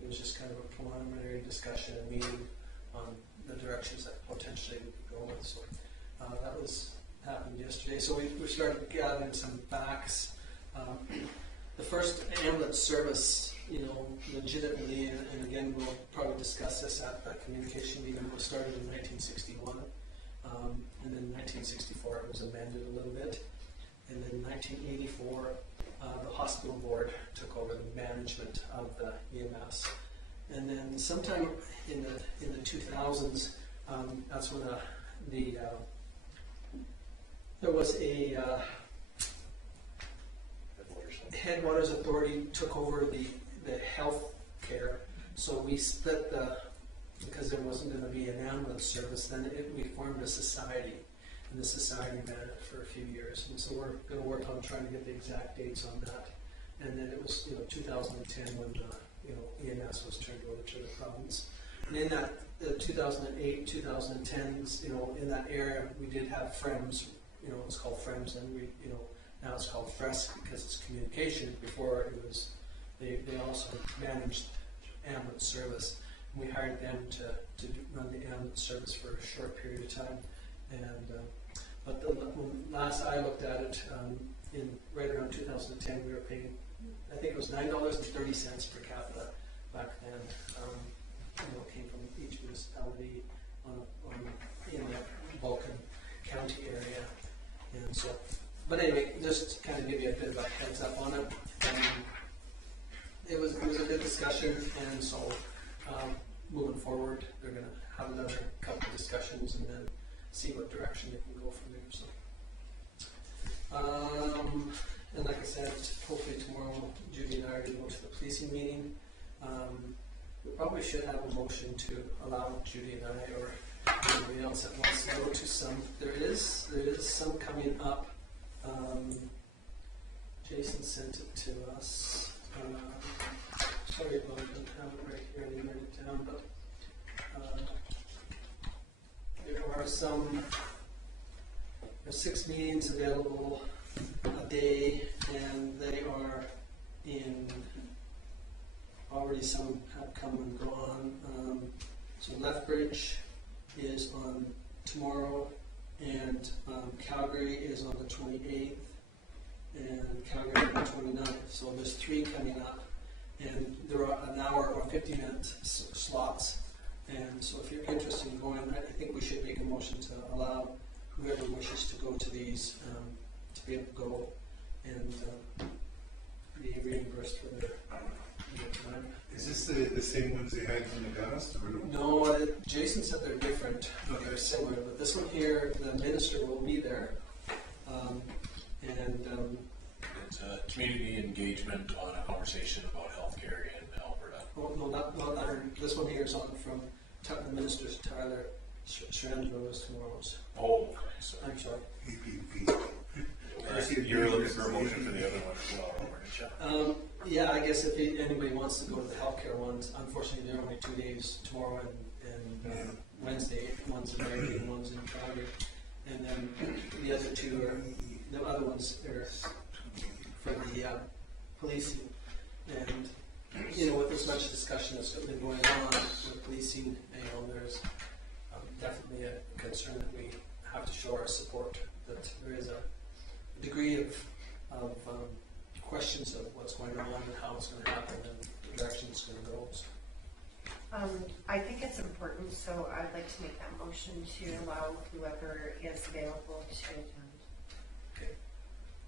it was just kind of a preliminary discussion and meeting on the directions that potentially we could go with. So that happened yesterday. So we started gathering some facts. The first ambulance service, legitimately, and again, we'll probably discuss this at that communication meeting, was started in 1961, and then in 1964 it was amended a little bit, and then in 1984 the hospital board took over the management of the EMS, and then sometime in the 2000s, that's when there was a Headwaters Authority took over the health care, so we split because there wasn't going to be an ambulance service, then we formed a society, and the society ran it for a few years, and so we're going to work on trying to get the exact dates on that. And then it was 2010 when EMS was turned over to the province, and in that 2008, 2010s, in that area we did have FREMS, it was called FREMS, and we now it's called FRESC because it's communication. Before it was, they also managed ambulance service. And we hired them to run the ambulance service for a short period of time. And but when last I looked at it, right around 2010, we were paying, I think it was $9.30 per capita back then. It came from each municipality in the Vulcan County area, and so. But anyway, just to kind of give you a bit of a heads up on it. It was a good discussion, and so moving forward, they're going to have another couple of discussions and then see what direction they can go from there. So, and like I said, hopefully tomorrow, Judy and I are going to go to the policing meeting. We probably should have a motion to allow Judy and I, or anybody else that wants to go to some. There is some coming up. Jason sent it to us. Sorry about it, I don't have it right here, I didn't write it down, but there's 6 meetings available a day, and they are already some have come and gone. So Lethbridge is on tomorrow, and Calgary is on the 28th, and Calgary on the 29th. So there's 3 coming up, and there are an hour or 50-minute slots. And so if you're interested in going, I think we should make a motion to allow whoever wishes to go to these to be able to go and be reimbursed for their time. Is this the same ones they had in the past? Or no, Jason said they're different. Okay. They're similar, but this one here, the minister will be there. It's a community engagement on a conversation about healthcare in Alberta. Oh, no, not that. This one here is on from the minister's Tyler Strandville is tomorrow's. Oh, okay, so I'm sorry. you're looking for a motion for the other one as well, weren't you? Yeah, I guess if anybody wants to go to the healthcare ones, unfortunately, there are only 2 days, tomorrow and Wednesday. One's in Mary and one's in Calgary. And then the other two are, the other ones are for the policing. And, you know, with as much discussion that's been going on with policing, you know, there's definitely a concern that we have to show our support, that there is a degree of questions of what's going on and how it's going to happen and the direction it's going to go. So. I think it's important, so I'd like to make that motion to allow whoever is available to attend. Okay.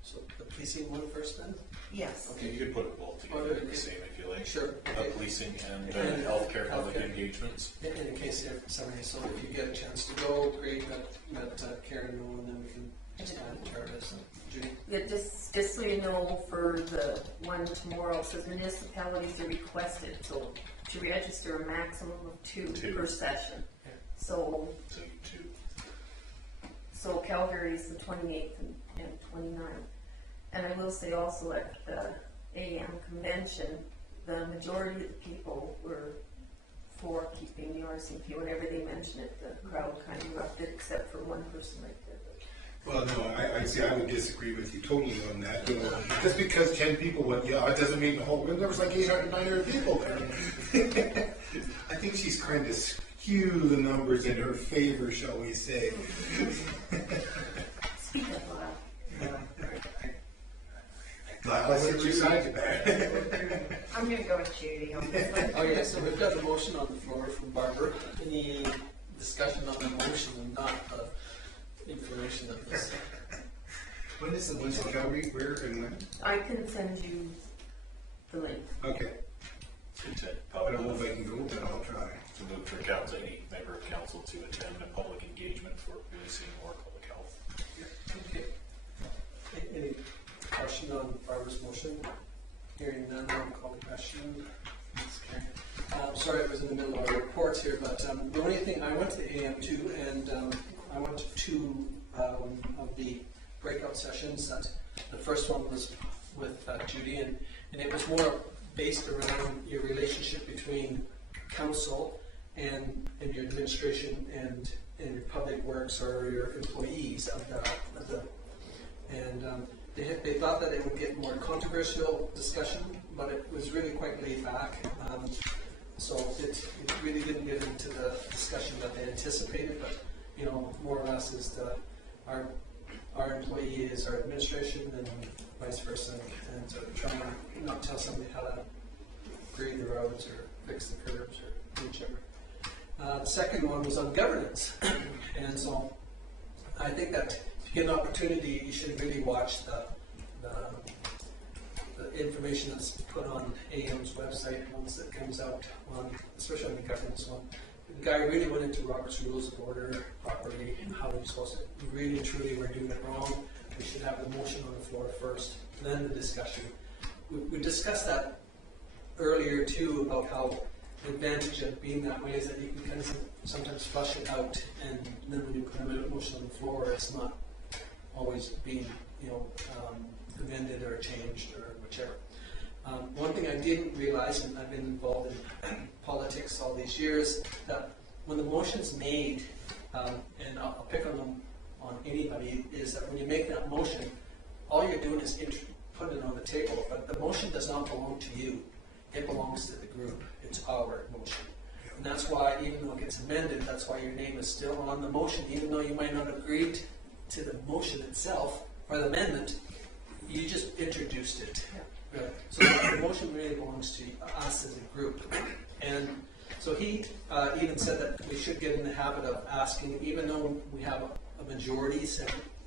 So the policing one first then? Yes. Okay, you could put it both together in the same if you like. Sure. Okay. Policing and healthcare public engagements. In case somebody, so if you get a chance to go, great, let Karen know and then we can just add it to our list. Judy? Yeah, just so you know, for the one tomorrow, it says municipalities are requested, so to register a maximum of two per session. Yeah. So 2. So Calgary is the 28th and 29th. And I will say also at the AM convention, the majority of the people were for keeping the RCP. Whenever they mentioned it, the crowd kind of erupted, except for one person right there. Well, no, I see. I would disagree with you totally on that. You know, just because 10 people went, yeah, it doesn't mean the whole. There was like 800, 900 people there. I think she's trying to skew the numbers in her favor, shall we say? Speak up loud. I see two sides of that. I'm going to go with Judy on this one. Okay, so we've got a motion on the floor from Barbara. Any discussion on the motion and not the information of this? When is the one in Calgary? Where and when? I can send you the link. Okay. I don't know if I can go, but I'll try. To move for council, any member of council to attend a public engagement for policing or public health. Okay. Any question on Barbara's motion? Hearing none, I'll call the question. Sorry, I was in the middle of our reports here, but the only thing, I went to the AM2 and I went to two of the breakout sessions. That the first one was with Judy, and it was more based around your relationship between council and your administration and your public works or your employees of the and they thought that it would get more controversial discussion, but it was really quite laid back. So it really didn't get into the discussion that they anticipated, but you know, more or less is our employee is our administration and vice versa, and so trying to not tell somebody how to grade the roads or fix the curbs or whichever. The second one was on governance, and so I think that if you get an opportunity, you should really watch the information that's put on AM's website once it comes out, especially on the governance one. The guy really went into Robert's Rules of Order properly and how we're supposed to. We really truly were doing it wrong. We should have the motion on the floor first, then the discussion. We discussed that earlier too about how the advantage of being that way is that you can kind of sometimes flush it out, and then when you put a motion on the floor, it's not always being, you know, amended or changed or whichever. One thing I didn't realize, and I've been involved in politics all these years, that when the motion's made, and I'll pick on them on anybody, is that when you make that motion, all you're doing is putting it on the table, but the motion does not belong to you. It belongs to the group. It's our motion. And that's why, even though it gets amended, that's why your name is still on the motion, even though you might not have agreed to the motion itself or the amendment, you just introduced it. Really. So the motion really belongs to us as a group. And so he even said that we should get in the habit of asking, even though we have a majority,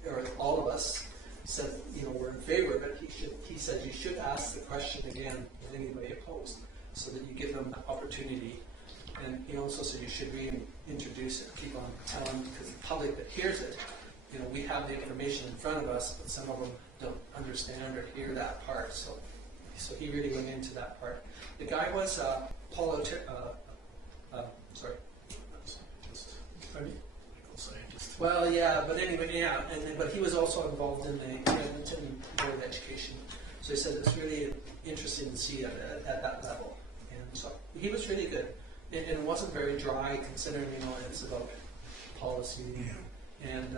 or all of us said, you know, we're in favor, but he said you should ask the question again with anybody opposed, so that you give them the opportunity. And he also said you should reintroduce it, keep on telling, because the public that hears it, you know, we have the information in front of us, but some of them don't understand or hear that part. So he really went into that part. The guy was Well, yeah, but anyway, yeah, but he was also involved in the Edmonton Board of Education. So he said it's really interesting to see at that level. And so he was really good. And it wasn't very dry considering, it's about policy. Yeah. And,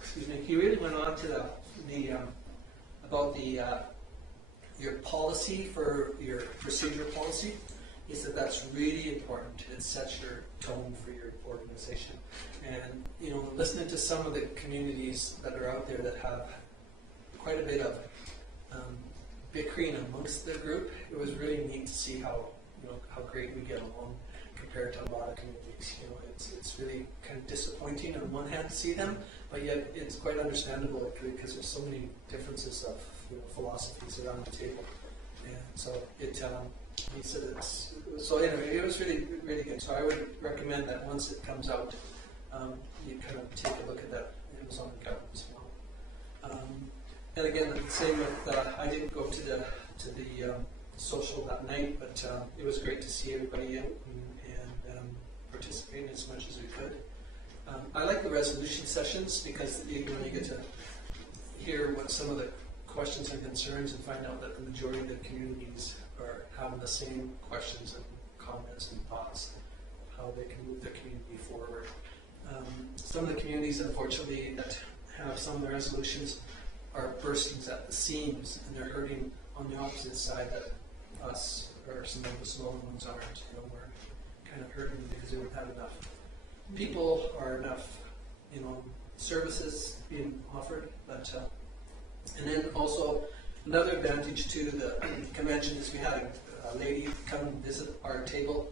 excuse me, he really went on to about your policy for your procedure policy. He said that's really important. It sets your tone for your organization. And, listening to some of the communities that are out there that have quite a bit of bickering amongst the group, it was really neat to see how great we get along compared to a lot of communities. It's really kind of disappointing on one hand to see them, but yet it's quite understandable because there's so many differences of philosophies around the table. And so he said so anyway, it was really, really good. So I would recommend that once it comes out, you kind of take a look at that. It was on the government as well. And again, the same with, I didn't go to the social that night, but it was great to see everybody out and participating as much as we could. I like the resolution sessions because you get to hear what some of the questions and concerns and find out that the majority of the communities are having the same questions and comments and thoughts of how they can move their community forward. Some of the communities, unfortunately, that have some of the resolutions are bursting at the seams, and they're hurting on the opposite side that us or some of the smaller ones aren't. We're kind of hurting because we don't have enough people or enough, services being offered. But and then also another advantage to the convention is we had a lady come visit our table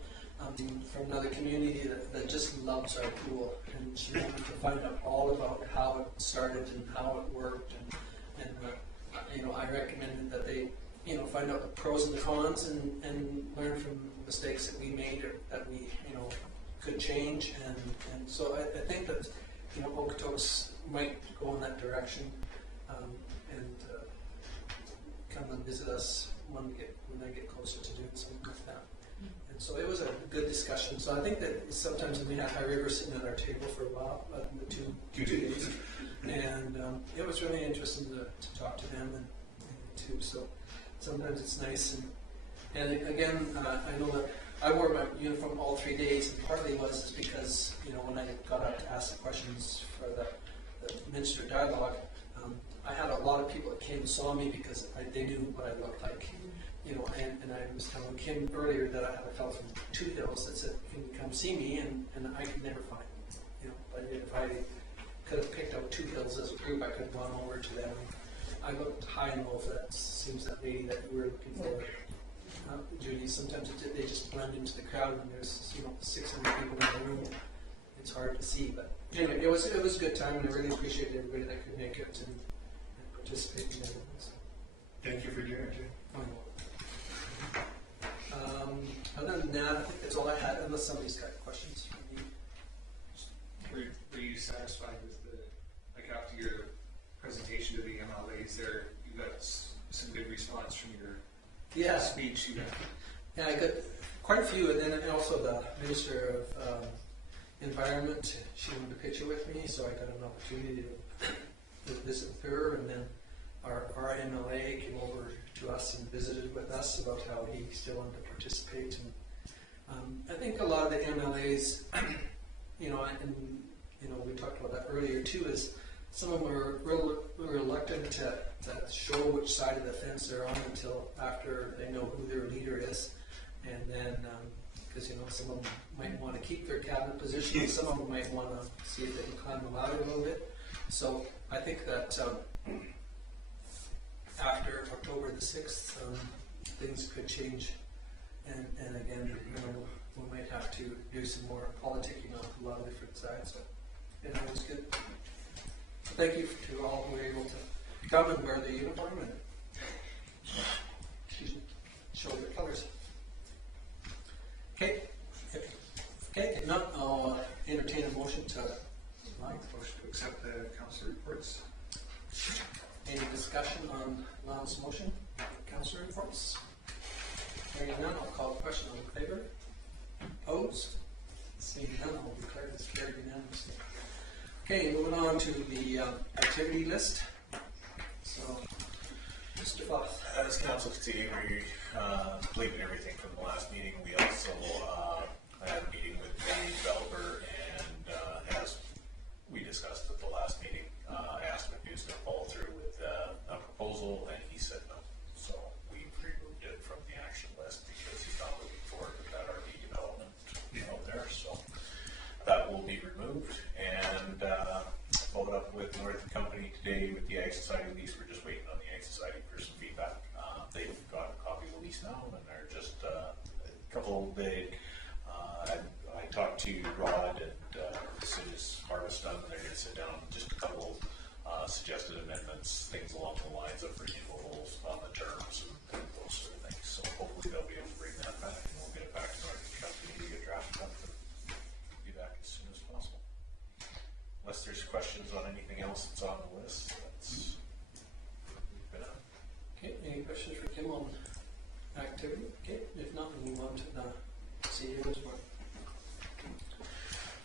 from another community that just loves our pool, and she wanted to find out all about how it started and how it worked, and I recommended that they find out the pros and the cons and learn from mistakes that we made or that we could change, and so I think that Okotoks might go in that direction and come and visit us when they get closer to doing something like that. And so it was a good discussion. So I think that sometimes when we had High River sitting at our table for a while, the two days, and it was really interesting to talk to them and too. So sometimes it's nice, and again, I know that I wore my uniform all 3 days, and partly was because when I got up to ask the questions for the Minister Dialogue, I had a lot of people that came and saw me because they knew what I looked like. And I was telling Kim earlier that I had a fellow from Two Hills that said, "Can you come see me?" And I could never find him. But if I could have picked out Two Hills as a group, I could have gone over to them. I looked high and low for that. Seems that lady that we were looking for, Judy. Sometimes they just blend into the crowd, and there's 600 people in the room. It's hard to see, but anyway, it was a good time, and I really appreciate everybody that could make it and participate in it. So. Thank you for doing it, Jay. Other than that, I think that's all I had, unless somebody's got questions for me. Were you satisfied with after your presentation to the MLAs there, you got some good response from your speech? Yeah, I got quite a few, and then also the Minister of Environment, she wanted a picture with me, so I got an opportunity to visit with her, and then our MLA came over to us and visited with us about how he still wanted to participate. And I think a lot of the MLAs, and we talked about that earlier too, is some of them are reluctant to show which side of the fence they're on until after they know who their leader is. And then, because some of them might want to keep their cabinet position, some of them might want to see if they can climb the ladder a little bit. So I think that after October the 6th, things could change, and again, we might have to do some more politicking on a lot of different sides. So it was good. Thank you to all who were able to come and wear the uniform and show their colors. Okay. If not, I'll entertain a motion to accept the Councillor Reports. Any discussion on Lon's motion? Councillor Reports? Hearing none, I'll call the question. All in favor? Opposed? Seeing none, I'll declare this carried unanimously. Okay, moving on to the activity list. So, Mr. Foth. As council can see, we completed everything from the last meeting. We also had a meeting with the developer, and as we discussed at the last meeting, I asked him if he was going to follow through with a proposal, and he said no. So we removed it from the action list because he's not looking forward to that RV development out there. So that will be removed, and followed up with Northern Company today with the Ag Society lease. We're just waiting on the Ag Society for some feedback. They've got a copy of the lease now, and they're just a couple big. I talked to Rod, and as soon as harvest done, they're going to sit down just a couple suggested amendments, things along the lines of renewals on the terms and those sort of things. So hopefully they'll be able to bring that back, and we'll get it back to Northern Company to get drafted up and be back as soon as possible. Unless there's questions on anything else that's on the list, that's been on. Okay, any questions for Kim on activity? Okay, if not, we'll move on to the CAO's work.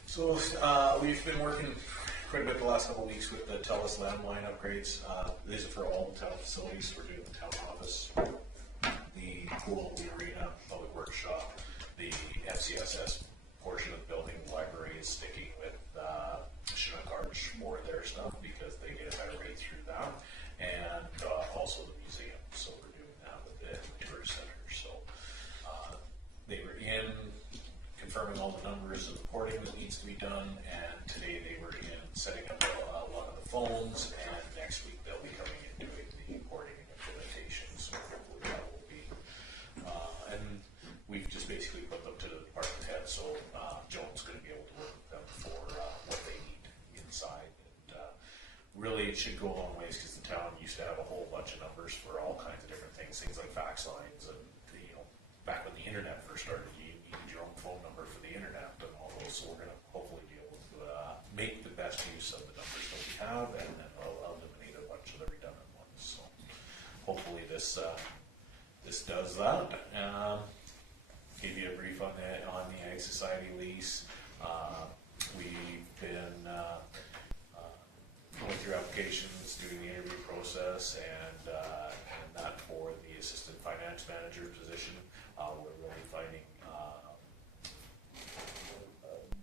So we've been working quite a bit the last couple of weeks with the TELUS landline upgrades. These are for all the town facilities. We're doing the town office, the pool, the arena, public workshop, the FCSS portion of the building. The library is sticking with Chinook Arch for their stuff because they get a better rate through that, and also the museum. So we're doing that with the tourist center. So they were in confirming all the numbers and reporting that needs to be done, and today they were in setting up a lot of the phones, and next week they'll be coming in doing the reporting and implementation. So hopefully that will be, and we've just basically put them to the department head, so Joan's going to be able to work with them for what they need inside. And really it should go a long ways because the town used to have a whole bunch of numbers for all kinds of different things like fax lines, and back when the internet first started, you needed your own phone number for the internet and all those. So we're going to hopefully be able to make the best use of the numbers that we have, and then eliminate a bunch of the redundant ones. So hopefully this does that. Give you a brief on the Ag Society lease. We've been going through applications, doing the interview process, and that for the assistant finance manager position. We're really finding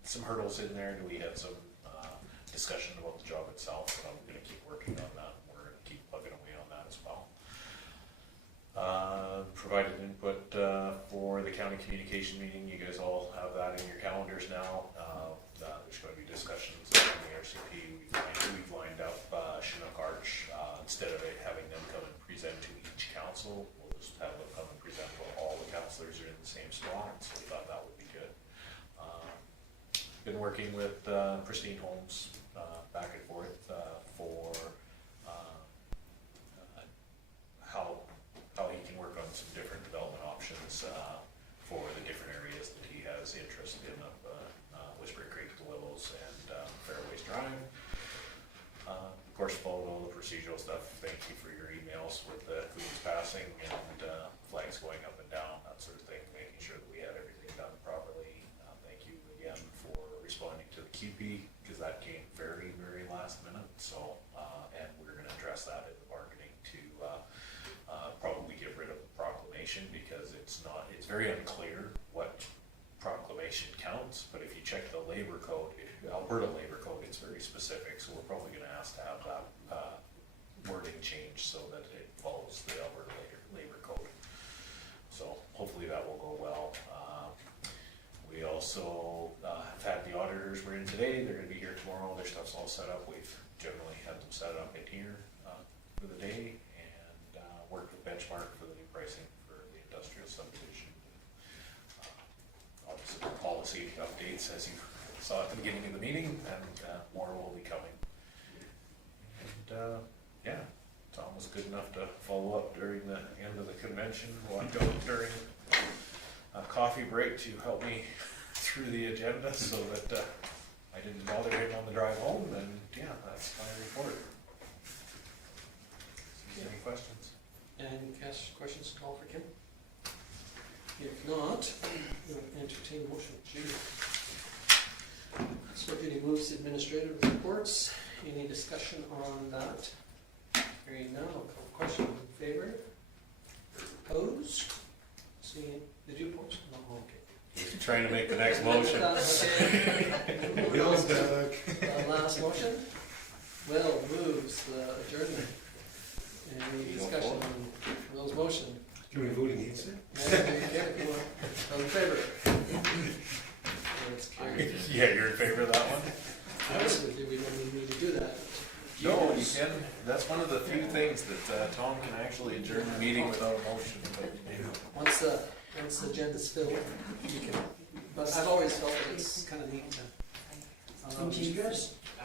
some hurdles in there, and we had some discussion about the job itself, and I'm going to keep working on that. We're going to keep plugging away on that as well. Provided input for the county communication meeting. You guys all have that in your calendars now. There's going to be discussions on the RCP. We've lined up Chinook Arch. Instead of having them come and present to each council, we'll just have them come and present to all the councillors are in the same spot. So we thought that would be good. Been working with Pristine Homes back and forth for how he can work on some different development options for the different areas that he has interest in, of Whisper Creek, the Willows, and Fairways Drive. Of course, followed all the procedural stuff. Thank you for your emails with the who's passing and flags going up and down, that sort of thing, making sure that we had everything done properly. Thank you again for responding to the QP, because that came very, very last minute. So, and we're going to address that in the bargaining to probably get rid of the proclamation, because it's very unclear what proclamation counts. But if you check the labor code, Alberta labor code, it's very specific. So we're probably going to ask to have that wording changed so that it follows the Alberta labor code. So hopefully that will go well. We also have had the auditors were in today. They're going to be here tomorrow. Their stuff's all set up. We've generally had them set up in here for the day, and worked with Benchmark for the new pricing for the industrial subdivision. Obviously, policy updates, as you saw at the beginning of the meeting, and more will be coming. And yeah, Tom was good enough to follow up during the end of the convention. Walked out during coffee break to help me through the agenda so that I didn't bother him on the drive home, and yeah, that's my report. Any questions? Any questions at all for Kim? If not, we'll entertain a motion. Judy. So Judy moves administrative reports. Any discussion on that? Hearing none, I'll call question in favor. Opposed? Seeing, did you oppose? No, okay. He's trying to make the next motion. Okay. Bill's back. Last motion. Will moves adjournment. Any discussion on Will's motion? Can we vote against it? All in favor? That's carried. Yeah, you're in favor of that one? Honestly, do we don't need to do that? No, you can. That's one of the few things that Tom can actually adjourn the meeting without a motion. But Once the agenda's filled, you can, but I've always felt that it's kind of neat to. Jesus.